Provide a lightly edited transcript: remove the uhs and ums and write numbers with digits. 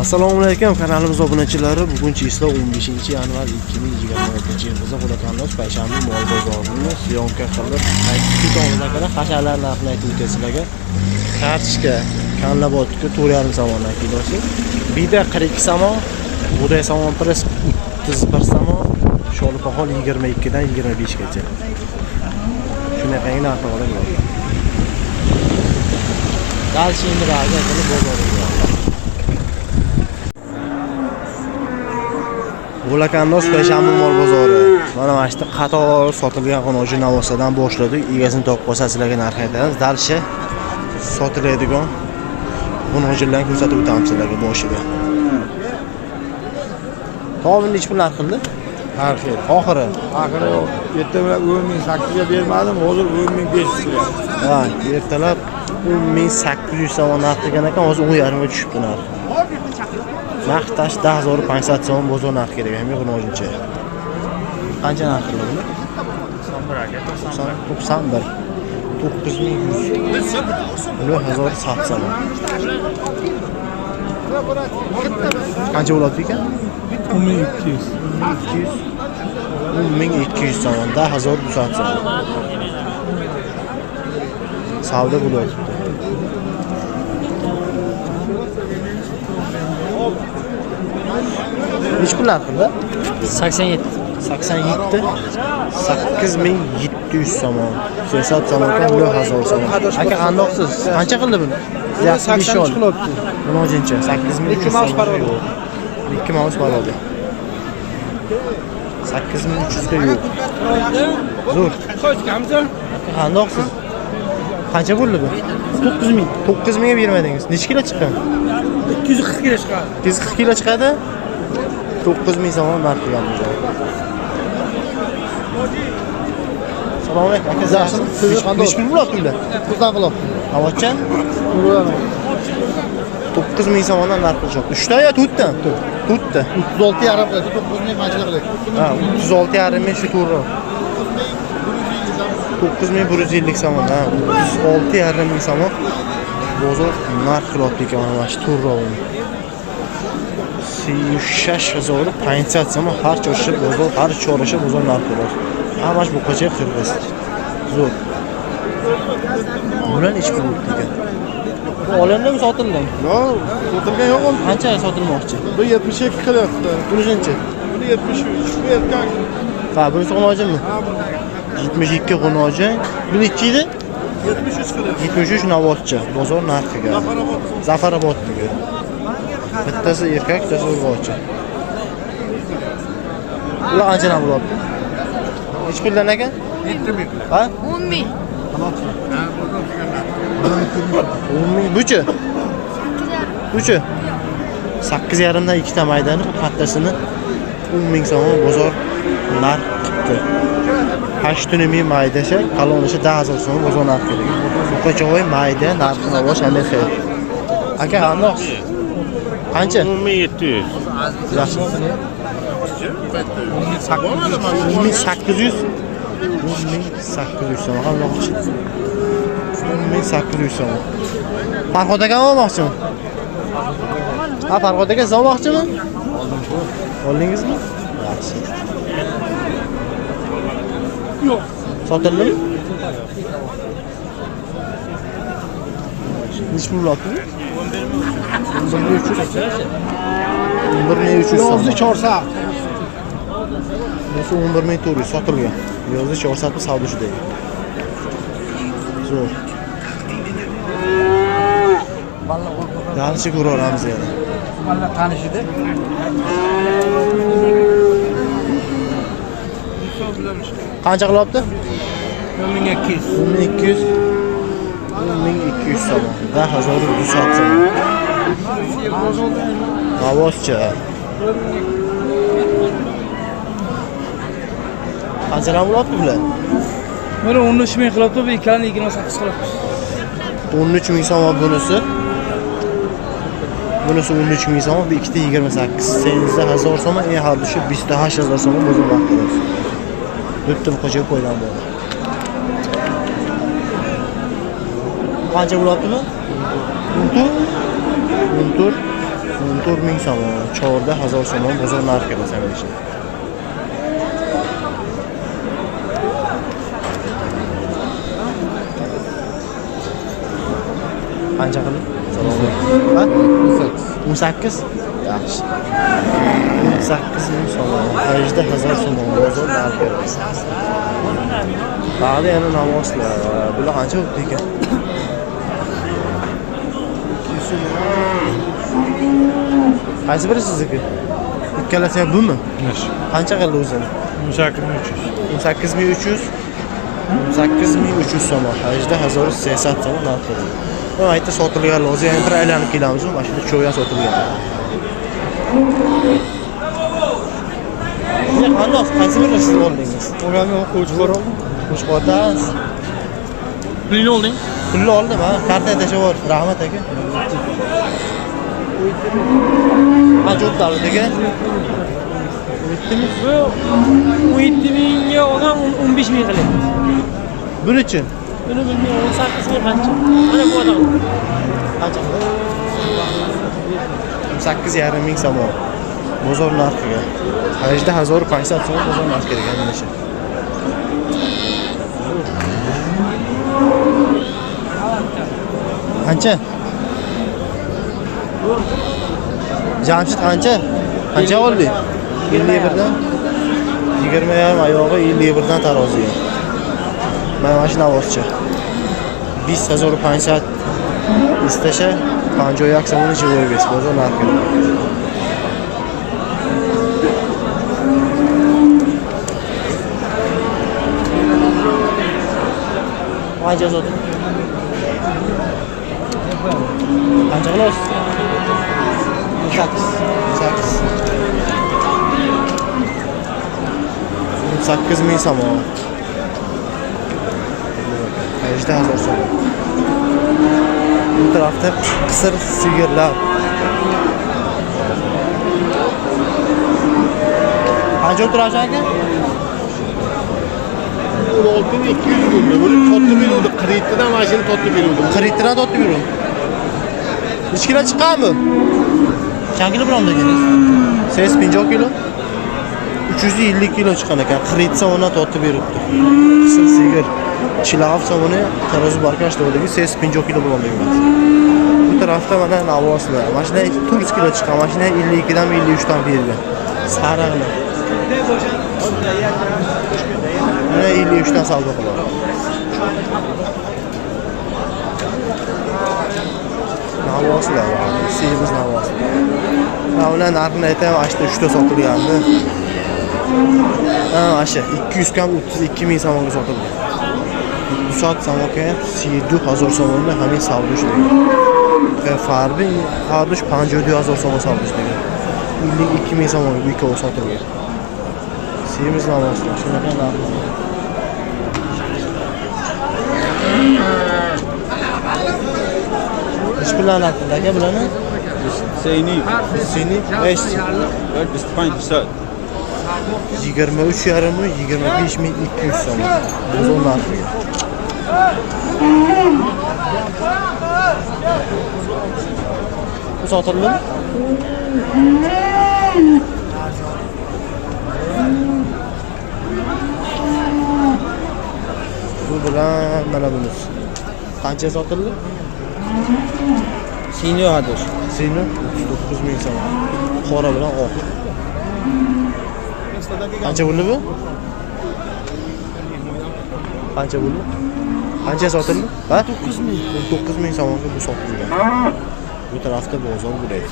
Assalomu alaykum kanalimiz obunachilari. Bugun chizda 15-yanvar 2026-yil Qo'qonda payshanba mol bozorini syomka qilib aytib o'tganlar hasharlar narxini aytib o'tasizlarga. Kartoshka, kanlabotka 4,5 somon kilosi, bida 42 somon, buday somon pres 31 somon, sho'lpahol 22 dan 25 gacha. Shunaqangi narxlar bor. Dalshi endi ba'zi qilib bozorga. Bo'lakandos payshanba mol bozori. Mana mashta qator sotilgan qo'noji Navosadan boshladik. Egasini topib qolsa sizlarga narx aytamiz. Dalshi sotiladigan qo'nojilarni ko'rsatib o'tamiz sizlarga boshiga. Tovini nech pul narx qildi? Har xil. Oxiri yo'q. Ertalab 10.800 ga bermadim, hozir 10.500 ga. Ha, ertalab 10.800 so'm narx qilgan ekan, hozir 10.5 ga tushibdi narx. Naqtash 10.500 so'm bozor narx kerak ham yo'q o'zincha. Qancha narx qildi? 91 aka, 91. 9100. Ular 1000 so'm. Qancha bo'ladi ekan? 10.200. 1200 so'm, 10.000 so'm. Savdo bo'lyapti. Nech pullar qildi? 87. 87. 8700 so'm. 80 so'm ekan, 1000 so'm. Aka qandoqsiz? Qancha qildi buni? 80 qilibdi. Nima o'zincha? 8200 2 mouse parodi. 2 mouse parodi. 8300 ga yo'q. Zo'r. Qo'ygamza. Qandoqsiz? Qancha bo'ldi bu? 9000. 9000 ga bermadingiz. Necha kilo chiqqan? 240 kilo chiqadi. 240 kilo chiqadi. 9000 so'm narx qilgan bu. Assalomu alaykum. Aka yaxshimi? Siz qanday? Nech pul bo'lyapti bunda? 9 qilibdi. Navochcha? 9000 so'mdan narx qilishyapti. 3 ta yo 4 ta? 4 ta. 36 yarim qildi. 9000 majbur qildi. Ha, 36,5 ming shu to'g'ri. 9150 so'm, ha. 36,5 ming so'm. Bozor narx qilyapti ekan mana shu to'g'ri. 6,000 50 so'm har cho'shi bozor, har cho'rashi bozor narx qilyapti. Hammash bu qo'cha qirg'iz. Zo'r. Bular ish bo'ldi ekan. Bu olindimi, sotildimi? Yo'q, sotilgan yo'q. Qancha sotilmoqchi? Bu 72 qilyapti. Bunisi Buni 73. Bu erkak. ha, bunisi qo'nojimi? 72 qo'noji. Bu nechi edi? 73 qilyapti. 73 Navochcha. Bozor narxiga. Zafarobodniki. Bittasi erkak, bittasi o'g'ilcha. Ular qanchadan bo'lyapti? Nech puldan ekan? 7000. Ha? 10.000. 10.000 buchi? Buchi? 8,5 dan 2 ta maydani, bu kattasini 10.000 so'm bozor narx qildi. 8.000 maydacha, qalonishi 10,000 so'm bozor narx kerak. Buqachovoy mayda narxini olish hamda xeyr. Aka, qandoq? Qancha? 1700. Yaxshi. 1800 so'm. Qandoqchi? 1800 so'm. Farhod aka olmoqchimi? Ha, Farhod aka olmoqchimi? Oldingizmi? Yaxshi. Yo'q. Sotildimi? Nech pul bo'lyapti? 11.300 so'm. Yozdi 400. Bunisi 11.400 sotilgan. Yozdi 400 savdo shudagi. Zo'r. Yaxshi ko'ramiz yana. Mana tanishidi. Qancha qilyapti? 1200. 1200 so'm. 10,100 so'm. Navochcha. Qanchadan bo'lyapti bular? Mana 13.000 qilibdi, bu ikkalini 28 qilibdi. 13.000 so'm bunisi. Bunisi 13.000 so'm, bu ikkita 28. 8,000 so'm, eng xardishi 28,000 so'm bozor vaqtida. Bitta bu qo'shib qo'ygan bu. Qancha bo'lyapti bu? 14. 14 ming so'm. Chorda 1000 so'm bozor narxida sanashi. Qancha qildi? Ha? 18. Yaxshi. 18 ming so'm. Hajda 1000 so'm bozor narxida. Ba'zi yana namozlar. Bular qancha o'tdi ekan? Qaysi biri sizniki? Ikkalasi ham bumi? Qancha qildi o'zini? 18300. 18300 so'm. Hajda 1080 so'm narxida. Bu aytda sotilgan hozir yana bir aylanib kelamiz, mashina cho'ya sotilgan. Ne qandoq? Qaysi birini siz oldingiz? Ularni qo'chqor oldim. Qo'shqordan Pulini olding? pulni oldim, ha. Karta tashlab yubordi. Rahmat aka. Qancha o'tdi aka? O'tdimi? Bu 17 mingga olgan 15 ming qilyapti. Buning uchun Buni bilmayman, 18 ming qancha. Mana bu odam. qancha? 8,5 ming so'm. Bozor narxiga. Hajda 1050 so'm bozor narxiga degan ishi. Qancha? Jamshid qancha? Qancha oldi? 51 dan 20 ham oyog'i 51 dan taroziga. Mana mashina voschi. 20050 istasha 50 so'mni живой вес bozor narxiga. Qancha sotdi? Qancha qilos? 8 ming so'm. Hajda 1000 so'm. Bu tarafda qisir sigirlar. Qancha o'tirash aka? 16200 bo'ldi. Buni totib beruvdi. Kreditdan mashina totib beruvdi. Kreditdan totib yurdim. Necha kilo chiqqanmi? Qancha kilo bilan dedingiz? 850 kilo. 350 kilo chiqqan ekan. Kredit sonuna totib beribdi. Qisir sigir. Chilag'ov somoni tarozi barkash degandagi 850 kilo bilan degan. Bu tarafda mana navoslar. Mashina 400 kilo chiqqan. Mashina 52 dan 53 dan berilgan. Sariqlar. Mana 53 dan savdo qiladi. Navoslar, semiz navoslar. Mana narxini aytayman, ashta 3 ta sotilgandi. Ha, asha 200 kam 32 ming so'mga sotilgan. Bu soat samoka 7000 so'mga hamma savdo ishlaydi. Farbi hozir 52000 so'm savdo ishlaydi. 52 ming so'mga bu ikkovi sotilgan. Semiz navoslar, shunaqa narx. Ish bilan aka bilani? Seyni. Seni 5 25%. 23,5 mi 25200 so'm. Bozor narxiga. Bu sotildimi? Bu bilan mana bunisi. Qancha sotildi? Senior hadir. Seni 39 ming so'm. Qora bilan oq. Qancha bo'ldi bu? Qancha bo'ldi? Qancha sotildi? Ha? 9 ming so'mga bu sotilgan. Bu tarafda bozor bo'laydi.